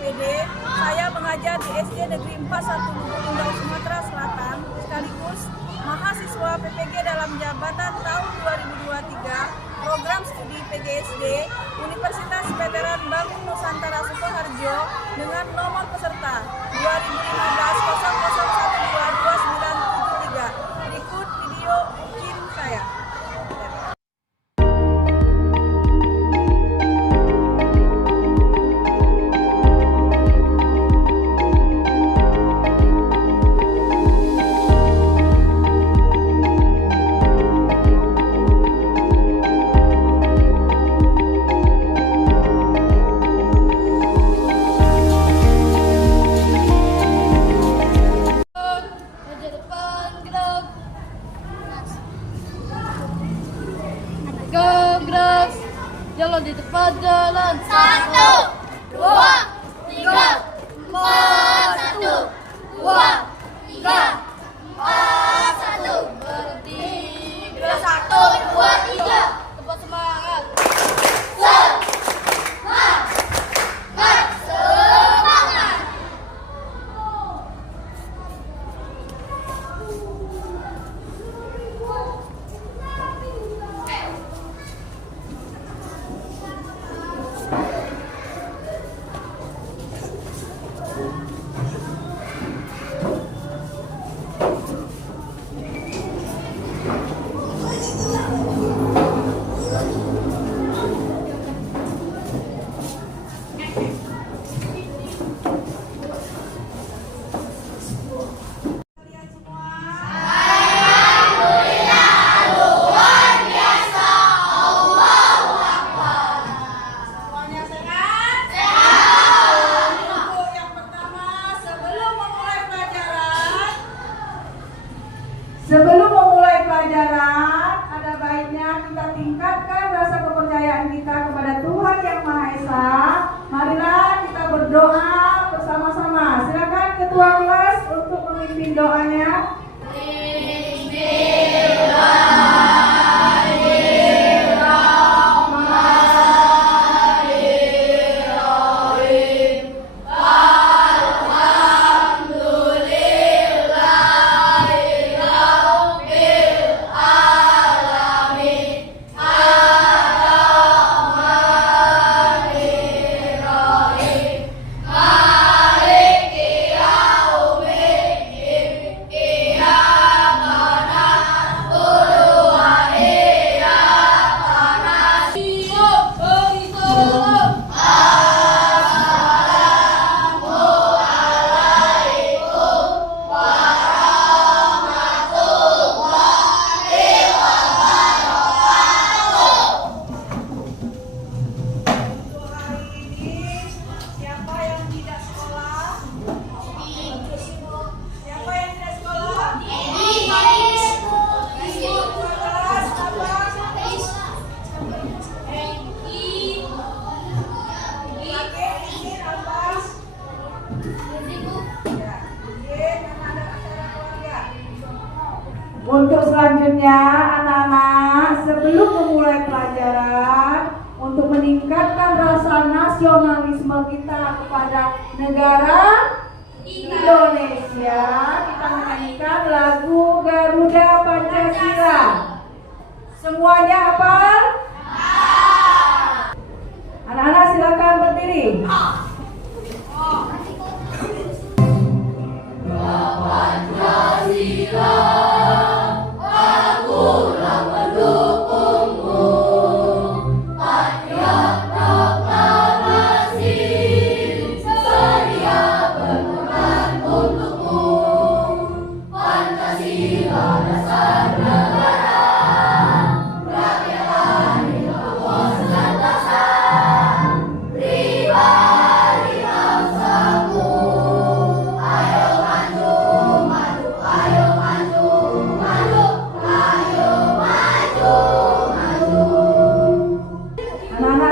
SPD. Saya mengajar di SD Negeri 41 Lubuk Linggau, Sumatera Selatan, sekaligus mahasiswa PPG dalam jabatan tahun 2023, program studi PGSD, Universitas Veteran Bangun Nusantara Sukoharjo dengan nomor peserta 2015 00122973. Berikut video ukin saya. Gerak, jalan di depan jalan. 1, 2, 3, 4. 1, 2, 3, 4. 1. Berhenti. 1, 2, 3. Tepat semangat. Semangat. Semangat. Sebelum memulai pelajaran, ada baiknya kita tingkatkan rasa kepercayaan kita kepada Tuhan Yang Maha Esa. Marilah kita berdoa bersama-sama. Silakan ketua kelas untuk memimpin doanya. Untuk selanjutnya, anak-anak, sebelum memulai pelajaran, untuk meningkatkan rasa nasionalisme kita kepada negara Indonesia, kita menyanyikan lagu Garuda Pancasila. Semuanya hafal? Anak-anak silakan berdiri. Pancasila.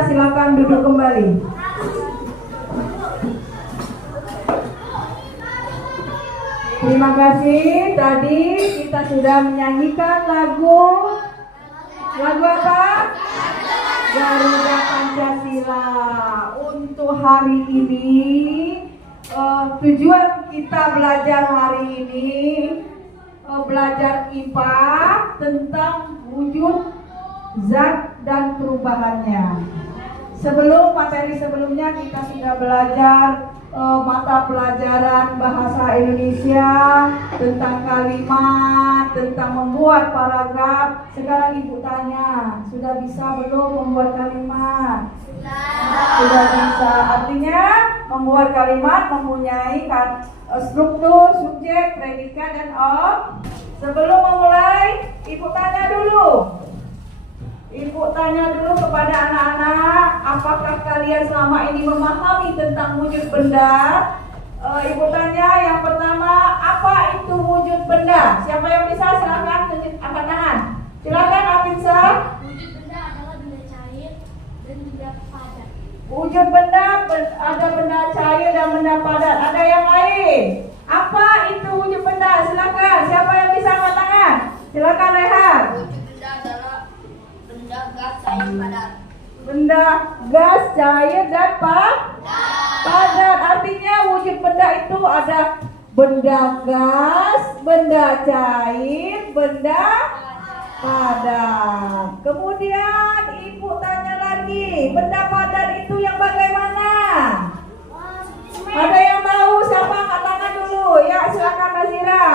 Silakan duduk kembali. Terima kasih. Tadi kita sudah menyanyikan lagu apa? Garuda Pancasila. Untuk hari ini Tujuan kita belajar hari ini belajar IPA tentang wujud zat dan perubahannya. Sebelum materi sebelumnya kita sudah belajar mata pelajaran bahasa Indonesia tentang kalimat, tentang membuat paragraf. Sekarang ibu tanya, sudah bisa belum membuat kalimat? Sudah bisa. Artinya membuat kalimat mempunyai struktur, subjek, predikat, dan objek. Sebelum memulai, ibu tanya dulu. Ibu tanya dulu kepada anak-anak, apakah kalian selama ini memahami tentang wujud benda? Ibu tanya yang pertama, apa itu wujud benda? Siapa yang bisa? Silakan tunjuk angkat tangan. Silakan Afisa. Wujud benda adalah benda cair dan benda padat. Wujud benda ada benda cair dan benda padat. Ada yang lain? Apa itu wujud benda? Silakan. Siapa yang bisa angkat tangan? Silakan Rehan. Wujud benda adalah benda gas cair padat. Benda gas, cair, dan padat. Artinya wujud benda itu ada benda gas, benda cair, benda padat. Kemudian ibu tanya lagi, benda padat itu yang bagaimana? Ada yang tahu? Siapa angkat tangan dulu? Ya, silakan Nazira.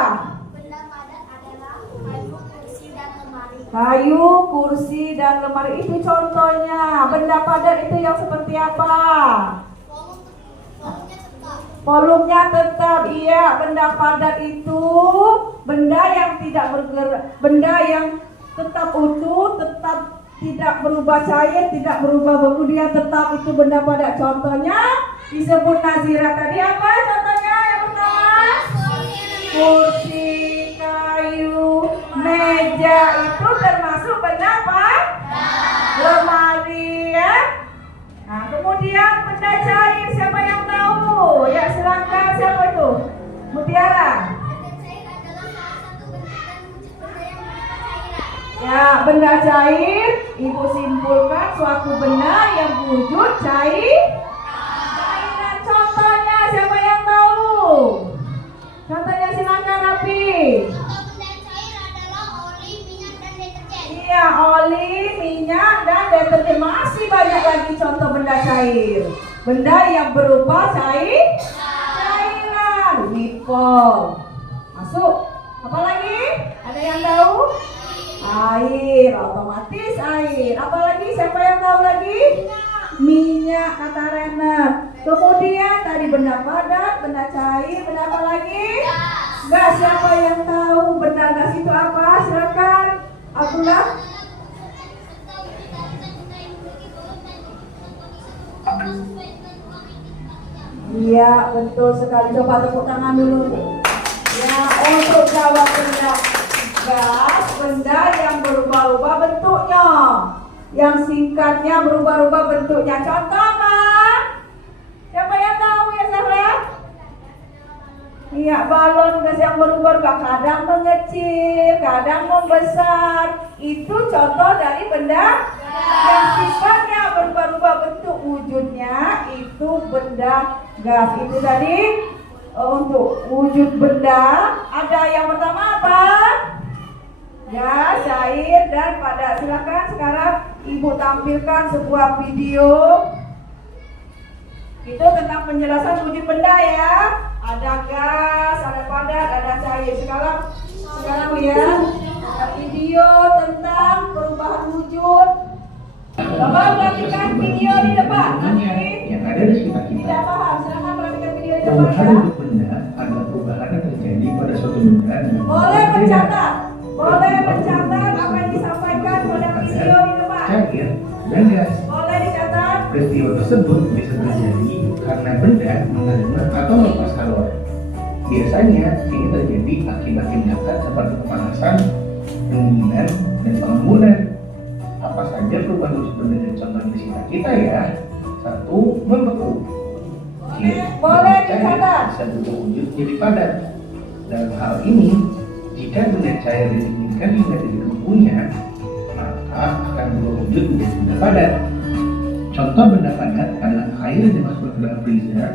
Benda padat adalah kayu, kursi, dan lemari. Kayu, kursi, dan lemari itu contohnya. Benda padat itu yang seperti apa? Volumenya tetap. Volumenya tetap. Iya, benda padat itu benda yang tidak bergerak, benda yang tetap utuh, tetap tidak berubah cair, tidak berubah beku, dia tetap itu benda padat. Contohnya disebut Nazira tadi apa? Contohnya yang pertama, kursi, kayu, meja itu termasuk benda apa? Lemari ya. Nah, kemudian benda cair siapa yang tahu? Ya silakan, siapa itu? Mutiara. Benda cair adalah salah satu bentuk dan wujud benda yang berupa cairan. Ya, benda cair ibu simpulkan suatu benda yang wujud cairan. Contohnya siapa yang tahu? Contohnya silakan Rapi. Contoh benda cair adalah oli, minyak, dan deterjen. Iya, oli, minyak, dan deterjen. Masih banyak lagi contoh benda cair. Benda yang berupa cairan. Nipol. Masuk. Apa lagi? Ada yang tahu? Air, otomatis air. Apa lagi? Siapa yang tahu lagi? Minyak, kata Renner. Kemudian tadi benda padat, benda cair, benda apa lagi? Gas. Siapa yang tahu benda gas itu apa? Silakan. Abdullah. Iya, betul sekali. Coba tepuk tangan dulu. Ya, untuk jawab benda gas, benda yang berubah-ubah bentuknya. Yang singkatnya berubah-ubah bentuknya. Contoh apa? Siapa yang tahu ya, Sarah? Iya, balon gas yang berubah-ubah, kadang mengecil, kadang membesar. Itu contoh dari benda yang sifatnya berubah-ubah bentuk, wujudnya itu benda gas. Itu tadi untuk wujud benda. Ada yang pertama apa? Gas, cair, dan padat. Silakan sekarang ibu tampilkan sebuah video. Itu tentang penjelasan wujud benda ya. Ada gas, ada padat, ada cair. Sekarang ya, ada video tentang perubahan wujud. Coba perhatikan video di depan. Nanti yang ada di sekitar kita. tidak paham, silakan perhatikan video di depan Perubahan ya. untuk benda adalah perubahan yang terjadi pada suatu benda. Boleh mencatat apa yang disampaikan pada video di depan. Cair dan gas. Boleh dicatat. Peristiwa tersebut bisa terjadi karena benda menerima atau melepas kalori. Biasanya ini terjadi akibat tindakan seperti kepanasan, pendinginan, dan pengembunan. Apa saja perubahan wujud benda dan contohnya di sekitar kita ya? 1. Membeku. Boleh dicatat. Bisa berubah wujud jadi padat. Dalam hal ini, jika benda cair diinginkan hingga tidak mempunya, maka akan berubah wujud menjadi benda padat. Contoh benda padat adalah air yang dimasukkan ke dalam freezer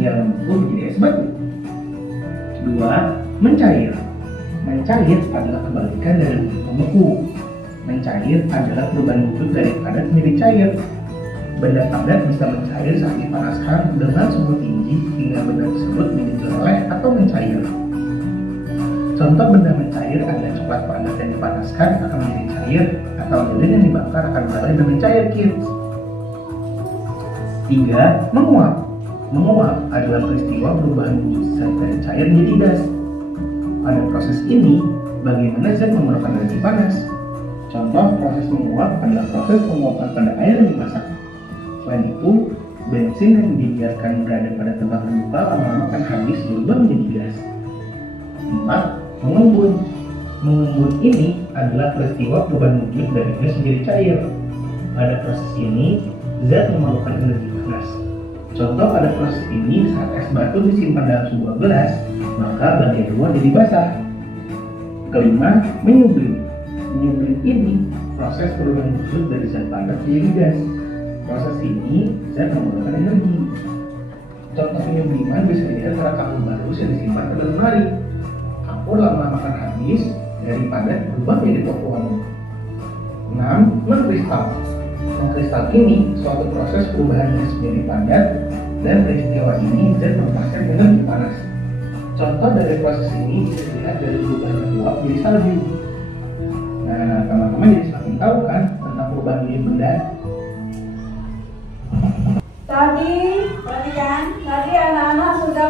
yang membeku menjadi es batu. Kedua, mencair. Mencair adalah kebalikan dari membeku. Mencair adalah perubahan wujud dari padat menjadi cair. Benda padat bisa mencair saat dipanaskan dengan suhu tinggi hingga benda tersebut menjadi leleh atau mencair. Contoh benda mencair adalah coklat padat yang dipanaskan akan menjadi cair, atau lilin yang dibakar akan meleleh dan mencair, kids. 3. Menguap. Menguap adalah peristiwa perubahan wujud zat dari cair menjadi gas. Pada proses ini, bagaimana zat memerlukan energi panas? Contoh proses menguap adalah proses penguapan pada air yang dimasak. Selain itu, bensin yang dibiarkan berada pada tempat terbuka lama-lama akan habis berubah menjadi gas. 4. Mengembun. Mengembun ini adalah peristiwa perubahan wujud dari gas menjadi cair. Pada proses ini, zat memerlukan energi panas. Contoh pada proses ini saat es batu disimpan dalam sebuah gelas, maka bagian luar jadi basah. Kelima, menyublim. Menyublim ini proses perubahan wujud dari zat padat menjadi gas. Proses ini zat memerlukan energi. Contoh penyubliman bisa dilihat pada kapur baru yang disimpan pada lemari. Kapur lama-lama akan habis dari padat berubah menjadi potongan. 6. Mengkristal. Mengkristal ini suatu proses perubahan gas menjadi padat, dan peristiwa ini zat melepaskan energi panas. Contoh dari proses ini bisa dilihat dari perubahan uap menjadi salju. Nah, teman-teman jadi semakin tahu kan tentang perubahan wujud benda. Tadi anak-anak sudah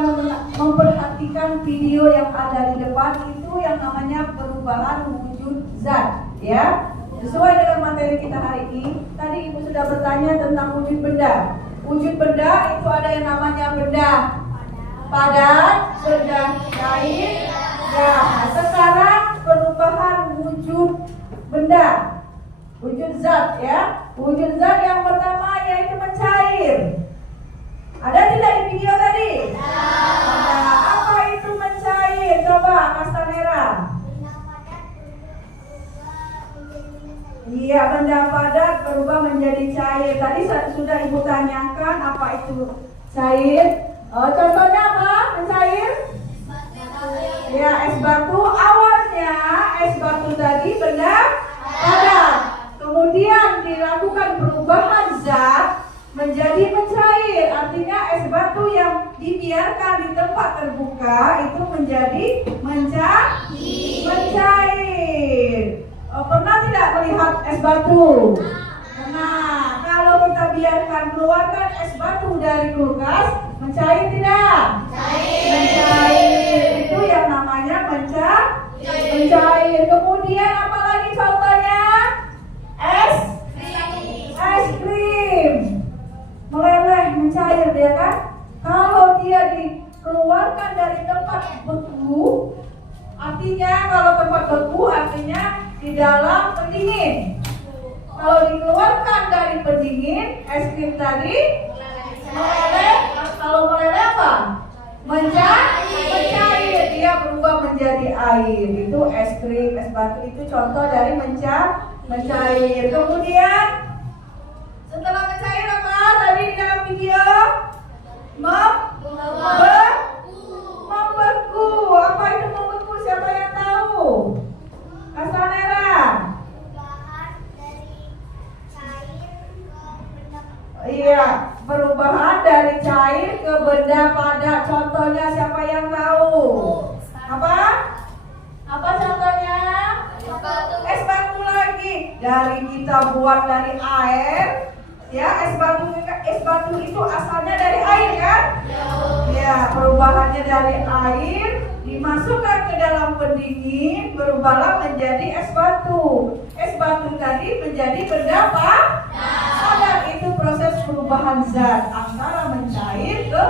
memperhatikan video yang ada di depan, itu yang namanya perubahan wujud zat, ya. Sesuai dengan materi kita hari ini, tadi Ibu sudah bertanya tentang wujud benda. Wujud benda itu ada yang namanya benda padat, benda cair. Nah, sekarang perubahan wujud benda, wujud zat, ya. Wujud zat yang pertama yaitu mencair. Ada tidak di video tadi? Ada. Apa itu mencair? Coba Kastanera. Iya, benda padat berubah menjadi cair. Tadi sudah Ibu tanyakan apa itu cair. Contohnya apa? Mencair? Ya, es batu. Awalnya es batu tadi benda padat. Kemudian dilakukan perubahan zat menjadi mencair. Artinya es batu yang dibiarkan di tempat terbuka itu menjadi mencair. Pernah tidak melihat es batu? Nah, kalau kita biarkan keluarkan es batu dari kulkas, mencair tidak? Mencair. Itu yang namanya mencair. Kemudian apa lagi contohnya? Es krim. Meleleh, mencair dia kan? Kalau dia dikeluarkan dari tempat beku, artinya kalau tempat beku artinya di dalam pendingin. Kalau dikeluarkan dari pendingin, es krim tadi meleleh. Kalau meleleh apa? Mencair. Dia berubah menjadi air. Itu es krim, es batu itu contoh dari mencair. Kemudian setelah mencair apa? Tadi di dalam video membeku. Apa itu membeku? Siapa yang tahu? Kastanera. Iya, perubahan dari cair ke benda padat. Contohnya siapa yang tahu? Apa? Apa contohnya? Es batu lagi. Dari kita buat dari air. Ya, es batu itu asalnya dari air kan? Ya, perubahannya dari air dimasukkan ke dalam pendingin, berubahlah menjadi es batu. Es batu tadi menjadi benda padat. Itu proses perubahan zat antara mencair ke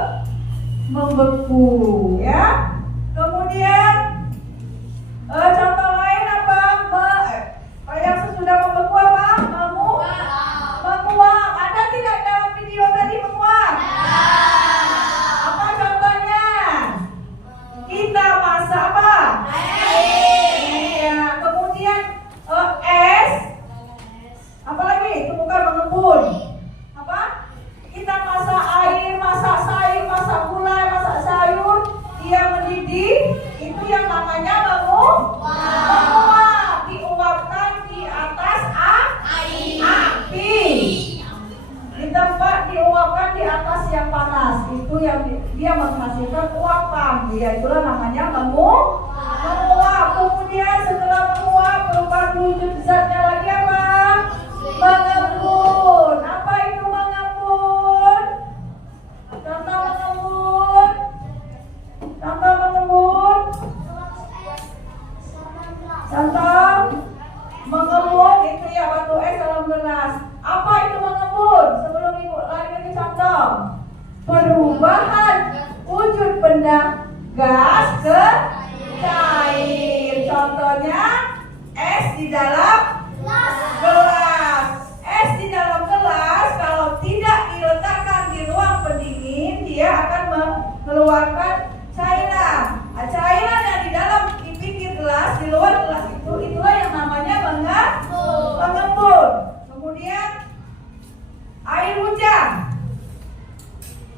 membeku, ya. Kemudian contoh lain apa? Yang sesudah membeku apa? Menguap. Ada tidak dalam video tadi menguap? Apa contohnya? Kita masak apa? Iya. Kemudian es. Apa lagi? Itu bukan mengembun. Apa? Kita masak air, masak sayur, masak gula. yang dia menghasilkan uapan, ya itulah namanya menguap. Kemudian setelah menguap perubahan wujud zatnya lagi apa? Mengembun. Apa itu mengembun? Contoh mengembun. Contoh mengembun. Contoh mengembun itu ya batu es dalam gelas. Apa itu mengembun? Sebelum ibu lari ke contoh, perubahan wujud benda gas ke cair. Contohnya es di dalam gelas. Es di dalam gelas kalau tidak diletakkan di ruang pendingin, dia akan mengeluarkan cairan. Nah, cairan yang di dalam di pinggir gelas, di luar gelas itulah yang namanya mengembun. Kemudian air hujan.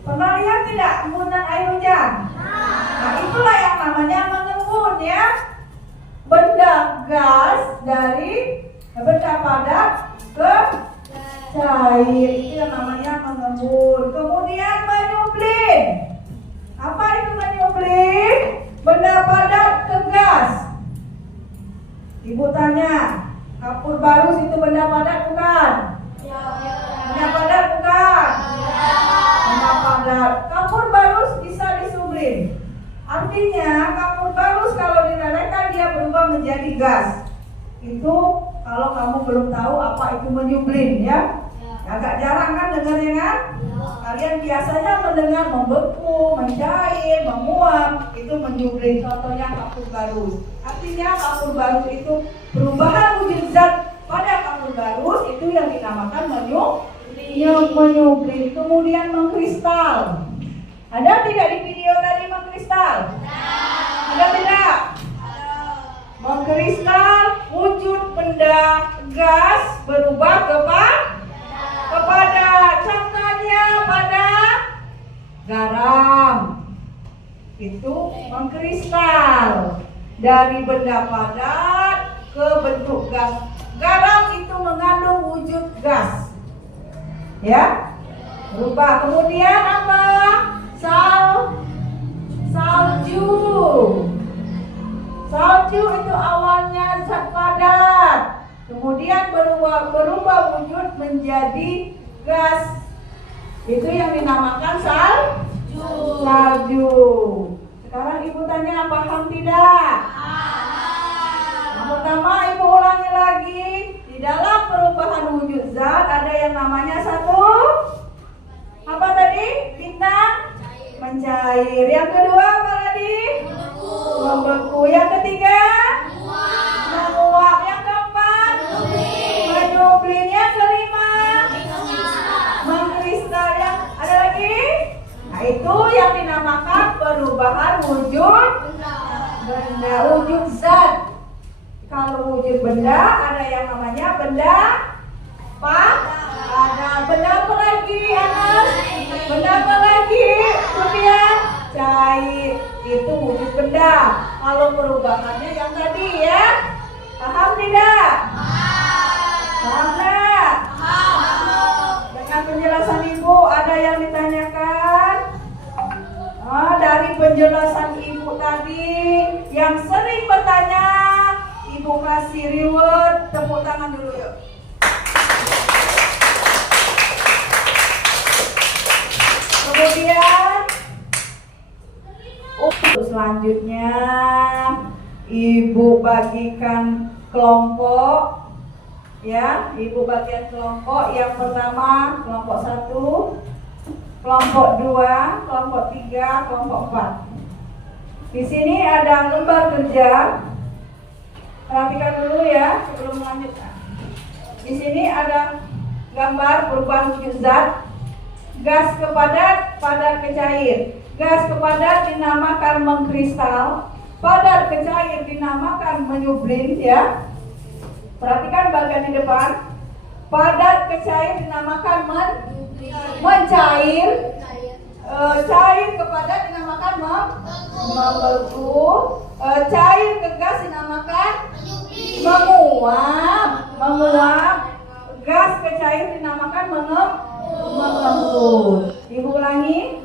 Pernah lihat tidak embunan air hujan? Nah, itulah yang namanya mengembun ya. Benda gas dari benda padat ke cair, itu yang namanya mengembun. Kemudian menyublin. Apa itu menyublin? Benda padat ke gas. Ibu tanya, kapur barus itu benda padat bukan? Benda padat bukan? Benda padat. Kapur barus bisa disublim. Artinya kapur barus kalau dilelehkan dia berubah menjadi gas. Itu kalau kamu belum tahu apa itu menyublim ya. Agak jarang kan dengarnya kan? Kalian biasanya mendengar membeku, mencair, menguap, itu menyublim. Contohnya kapur barus. Artinya kapur barus itu perubahan wujud zat pada kapur barus itu yang dinamakan menyublim. Kemudian mengkristal. Ada tidak di video tadi mengkristal? Ada tidak? Mengkristal wujud benda gas berubah kepada contohnya pada garam. Itu mengkristal dari benda padat ke bentuk gas. Garam itu mengandung wujud gas. Ya? Berubah. Kemudian apa? Salju. Salju itu awalnya zat padat, kemudian berubah wujud menjadi gas. Itu yang dinamakan salju. Sekarang ibu tanya, paham tidak? Yang pertama ibu ulangi lagi. Di dalam perubahan wujud zat ada yang namanya satu apa tadi? Bintang mencair. Yang kedua apa tadi? Membeku. Yang ketiga menguap. Yang keempat menyublin. Yang kelima mengkristal. Yang ada lagi? Nah, itu yang dinamakan perubahan wujud benda, wujud zat. Kalau wujud benda ada yang namanya benda ada benda apa lagi, Anas? Benda apa lagi? Kemudian cair. Itu wujud benda. Kalau perubahannya yang tadi ya. Paham tidak? Paham tidak? Dengan penjelasan ibu ada yang ditanyakan? Dari penjelasan ibu tadi yang sering bertanya, ibu kasih reward. Tepuk tangan dulu yuk. Kemudian selanjutnya ibu bagikan kelompok ya. Ibu bagian kelompok. Yang pertama kelompok 1, kelompok 2, kelompok 3, kelompok 4. Di sini ada lembar kerja. Perhatikan dulu ya sebelum melanjutkan. Di sini ada gambar perubahan wujud zat. Gas ke padat, padat ke cair. Gas ke padat dinamakan mengkristal, padat ke cair dinamakan menyublin ya. Perhatikan bagian di depan. Padat ke cair dinamakan mencair. Cair ke padat dinamakan membeku. Cair ke gas dinamakan menguap. Gas ke cair dinamakan mengembun. Ibu ulangi.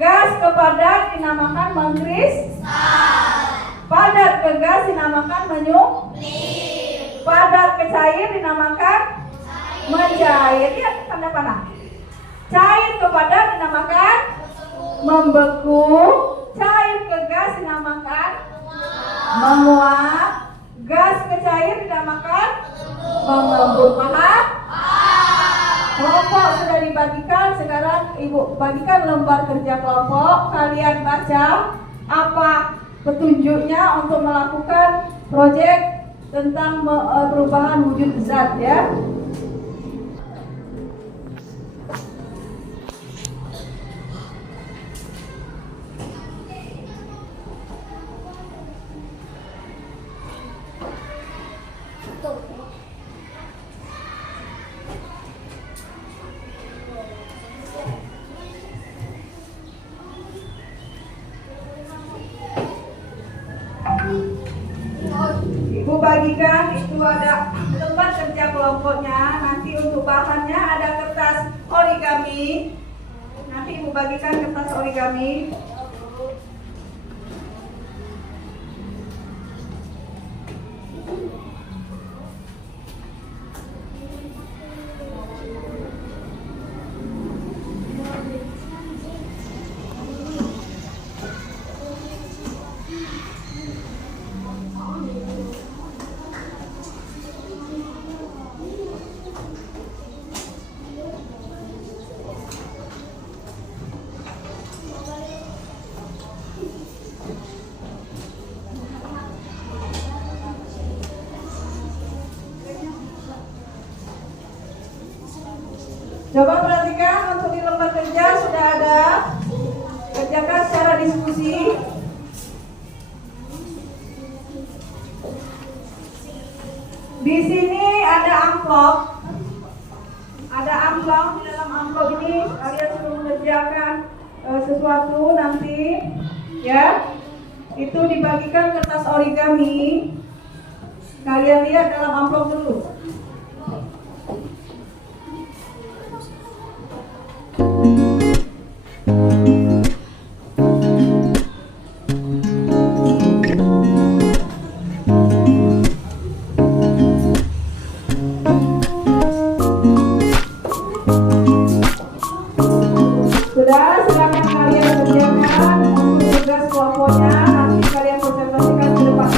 Gas ke padat dinamakan mengkristal. Padat ke gas dinamakan menyuplai. Padat ke cair dinamakan mencair. Lihat tanda panah. Cair ke padat dinamakan membeku. Cair ke gas dinamakan menguap. Gas ke cair dinamakan mengembun. Paham? Kelompok sudah dibagikan. Sekarang ibu bagikan lembar kerja kelompok. Kalian baca apa petunjuknya untuk melakukan proyek tentang perubahan wujud zat ya. Ibu bagikan itu ada lembar kerja kelompoknya. Nanti untuk bahannya ada kertas origami. Nanti ibu bagikan kertas origami. Coba perhatikan untuk di lembar kerja sudah ada. Kerjakan secara diskusi. Di sini ada amplop. Ada amplop. Di dalam amplop ini kalian sudah mengerjakan sesuatu nanti, ya. Itu dibagikan kertas origami. Kalian lihat dalam amplop dulu. Sudah, silakan kalian kerjakan untuk tugas kelompoknya. Nanti kalian presentasikan ke depan.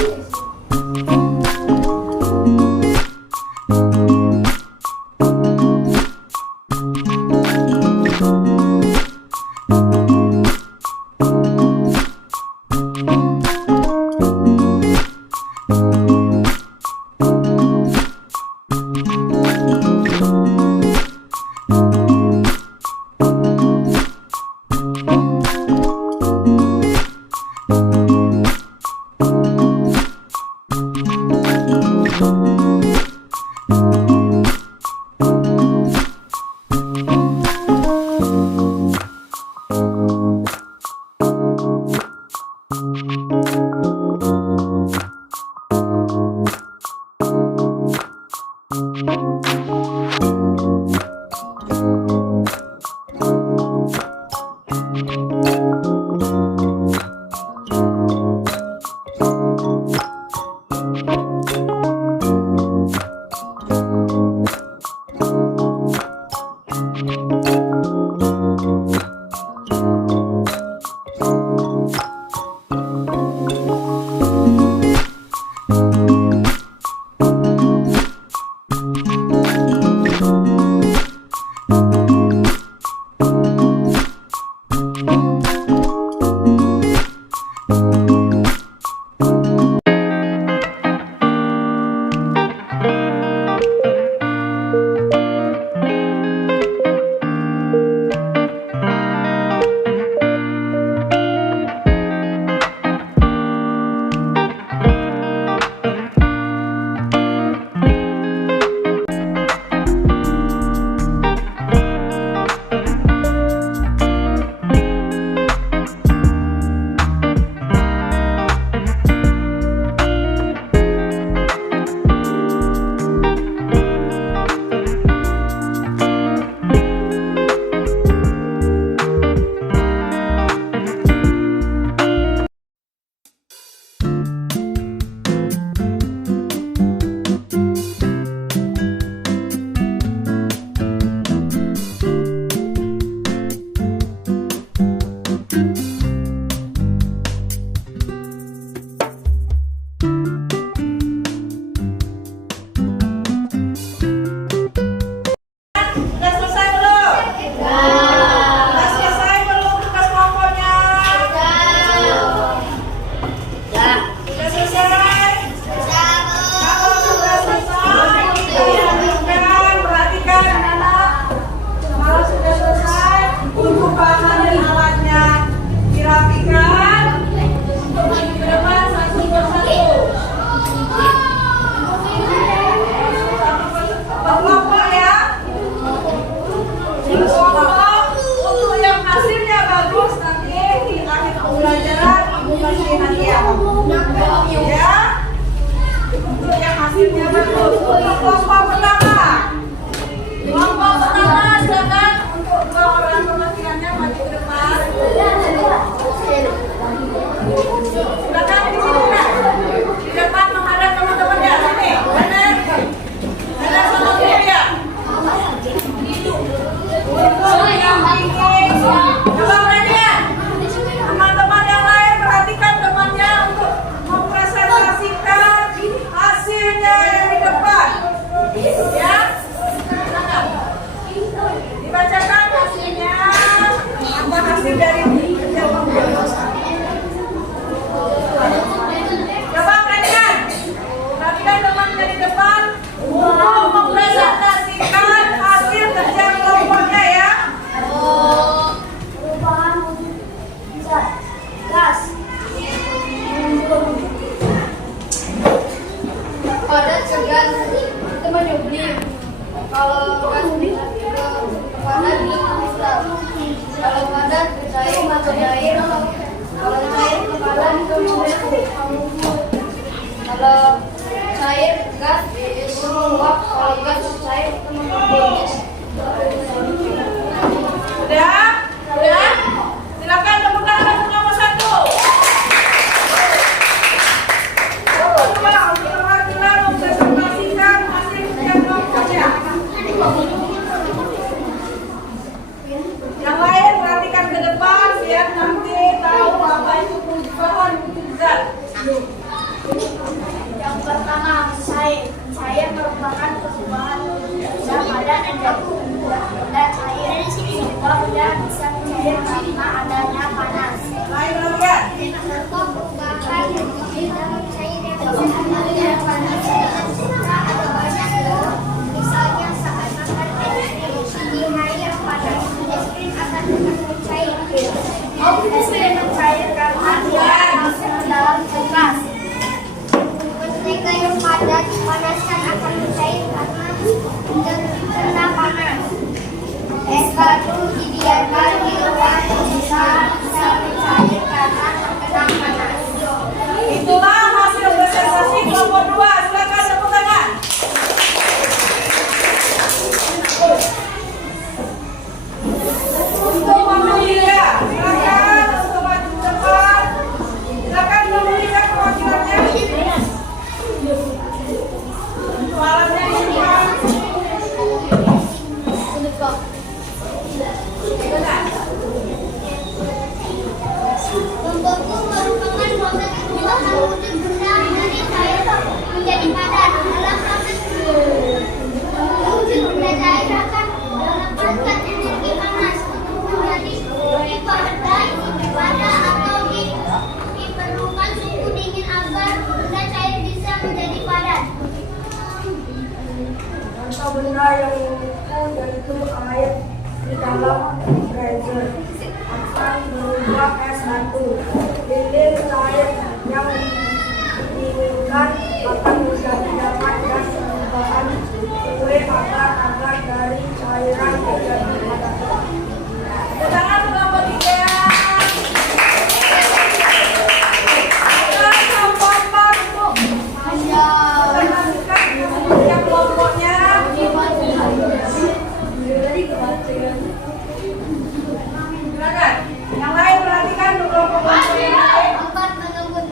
Untuk kelompok pertama. Kelompok pertama silakan untuk 2 orang perwakilannya maju ke depan. Silakan di sini nak. Di depan menghadap teman-temannya. Sini. Benar. Benar sama dia. Untuk yang ingin coba perhatian. Teman-teman yang lain perhatikan temannya untuk mempresentasikan hasilnya yang di depan. Ya. Silakan. Dibacakan hasilnya. Apa hasil dari kerja kelompok? Coba perhatikan. Perhatikan teman dari depan untuk mempresentasikan hasil kerja kelompoknya ya. Perubahan zat gas padat segan itu menyublim. Kalau gas padat itu kristal. Kalau padat ke cair atau cair. Kalau cair ke padat itu menguap. Kalau cair gas itu menguap. Kalau gas ke cair itu menguap. Sudah? Sudah? Silakan tepuk tangan untuk nomor 1. Nomor 2 untuk perwakilan mempresentasikan hasil kerja kelompoknya. Yang lain perhatikan ke depan biar nanti tahu apa itu perubahan wujud zat. Yang pertama, cair merupakan perubahan zat padat dan cair. Sebab benda bisa mencair karena adanya panas. Lain lagi. Perubahan zat cair yang adanya panas jika ada banyak misalnya saat makan es krim di hari yang panas, es krim akan mencair. Es krim mencair karena dia masuk ke dalam kulkas. Ketika yang padat dipanaskan akan mencair karena terkena panas. Es batu dibiarkan di ruang bisa mencair karena terkena panas. Itulah hasil presentasi kelompok 2. Silakan tepuk tangan. Untuk memilih, silakan untuk maju ke depan. Silakan memilih perwakilannya. Soalannya di depan. Membeku merupakan proses perubahan wujud benda dari cair menjadi padat. Dalam proses wujud benda cair akan melepaskan energi panas untuk menjadi padat atau diperlukan suhu dingin agar benda cair bisa menjadi padat. Contoh benda yang membeku yaitu air di dalam freezer akan berubah es batu. Lilin cair yang diinginkan akan menjadi dapat dan perubahan kue agar dari cairan menjadi padat. Tepuk tangan kelompok 3. Kelompok 4 untuk mempresentasikan kerja kelompoknya. Silakan. Yang lain perhatikan kelompok yang lain. 4 mengembun.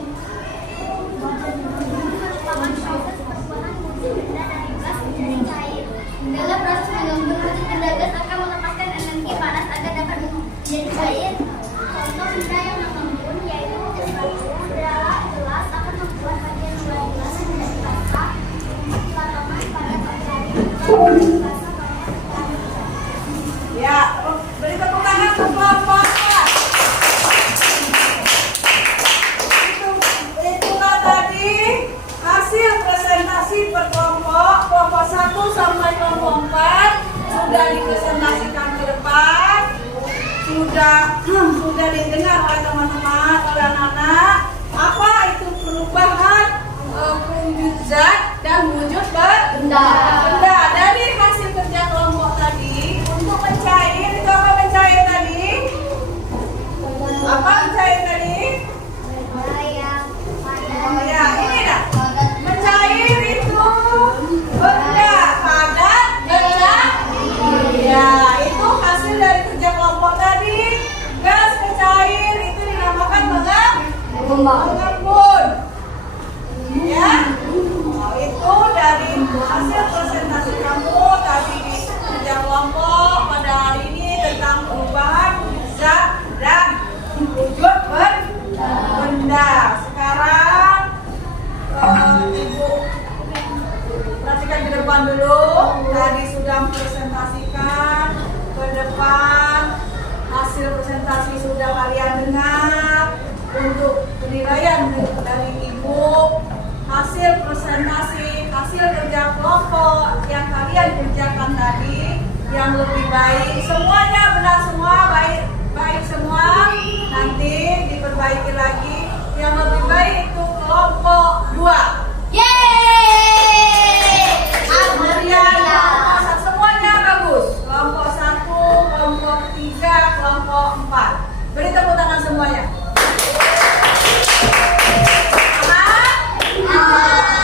Merupakan proses perubahan wujud benda dari gas menjadi cair. Dalam proses mengembun, wujud benda gas akan melepaskan energi panas agar dapat menjadi cair. Contoh benda yang mengembun yaitu es batu dalam gelas akan membuat bagian luar gelas menjadi basah. Setelah lama pada terjadi basah pada Ya, beri tepuk tangan untuk kelompok 4. Itulah tadi hasil presentasi per kelompok. Kelompok 1 sampai kelompok 4 sudah dipresentasikan ke depan. Sudah didengar oleh teman-teman, oleh anak-anak. Apa itu perubahan wujud zat dan wujud benda. Dari hasil kerja kelompok tadi untuk pencair itu apa pencair tadi? Apa pencair tadi? Oh ya, ini dah. Mencair itu Mengembun. Ya. Nah, itu dari hasil presentasi kamu tadi di kerja kelompok pada hari ini tentang perubahan zat dan wujud benda. Sekarang Ibu perhatikan ke depan dulu. Tadi sudah presentasikan ke depan. Hasil presentasi sudah kalian dengar. Untuk penilaian dari Ibu, hasil presentasi, hasil kerja kelompok yang kalian kerjakan tadi yang lebih baik, semuanya benar semua, baik semua, nanti diperbaiki lagi. Yang lebih baik itu kelompok 2. Kemudian semuanya bagus. Kelompok 1, kelompok 3, kelompok 4. Beri tepuk tangan semuanya.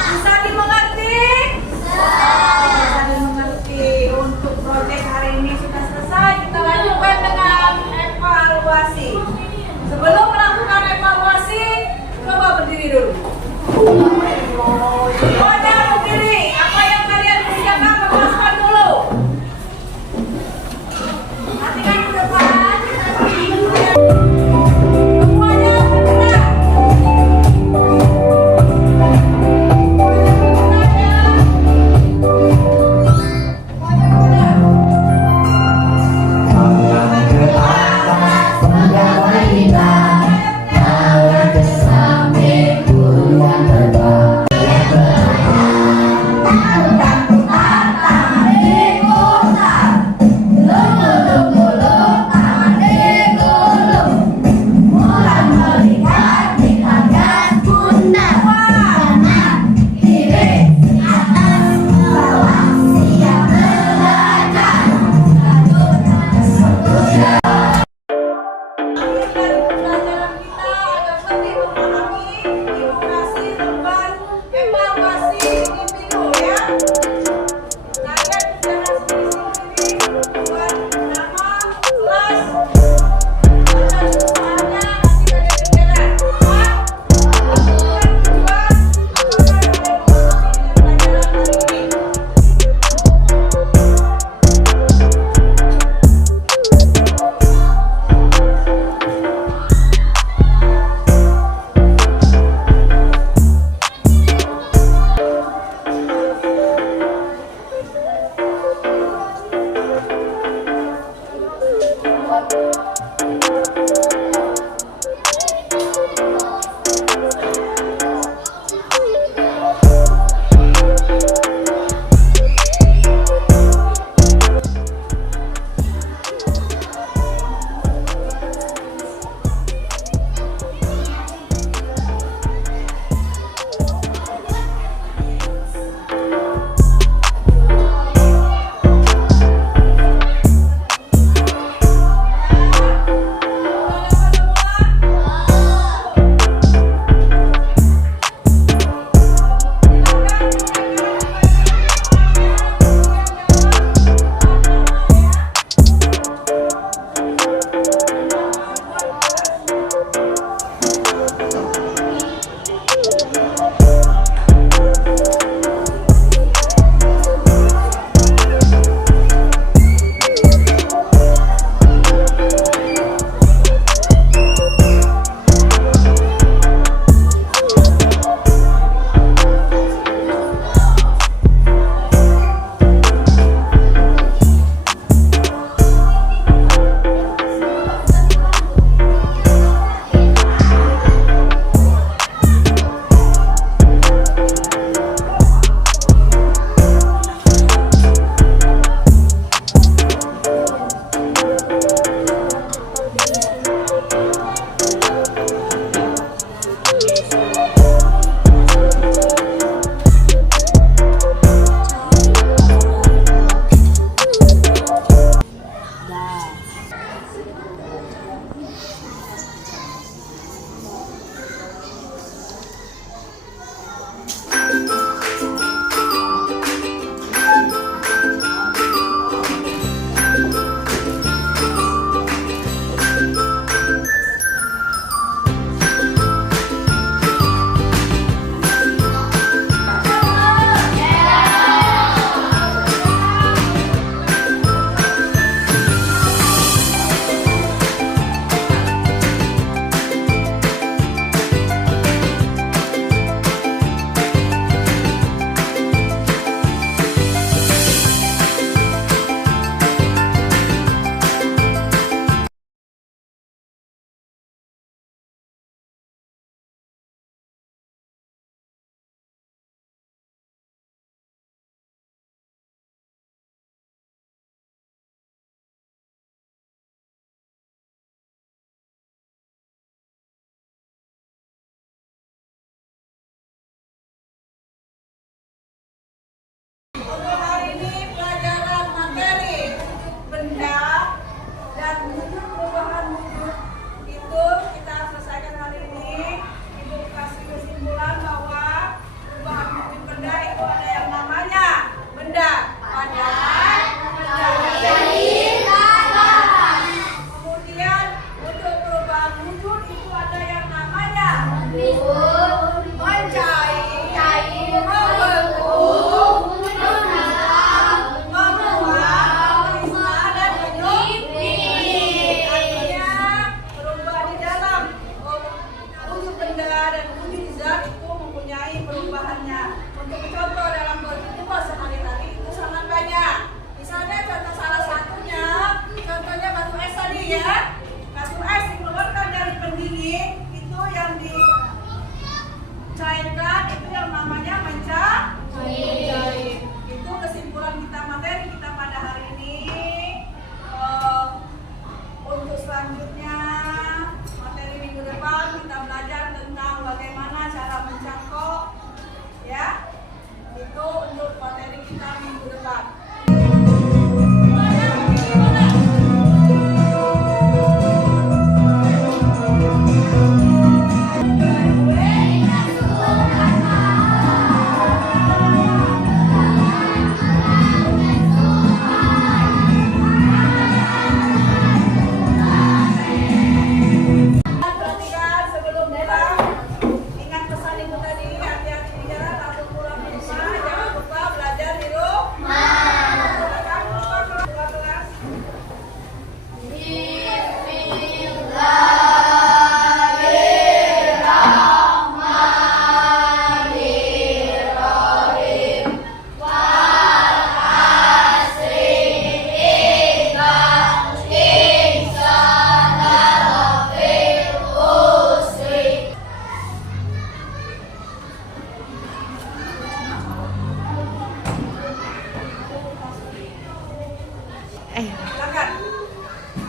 Bisa dimengerti? Bisa dimengerti. Untuk proyek hari ini sudah selesai. Kita lanjutkan dengan evaluasi. Sebelum melakukan evaluasi, coba berdiri dulu. Semuanya berdiri. Apa yang kalian kerjakan, lepaskan dulu. Perhatikan ke depan. Semuanya bergerak.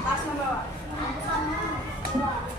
Tas bawah.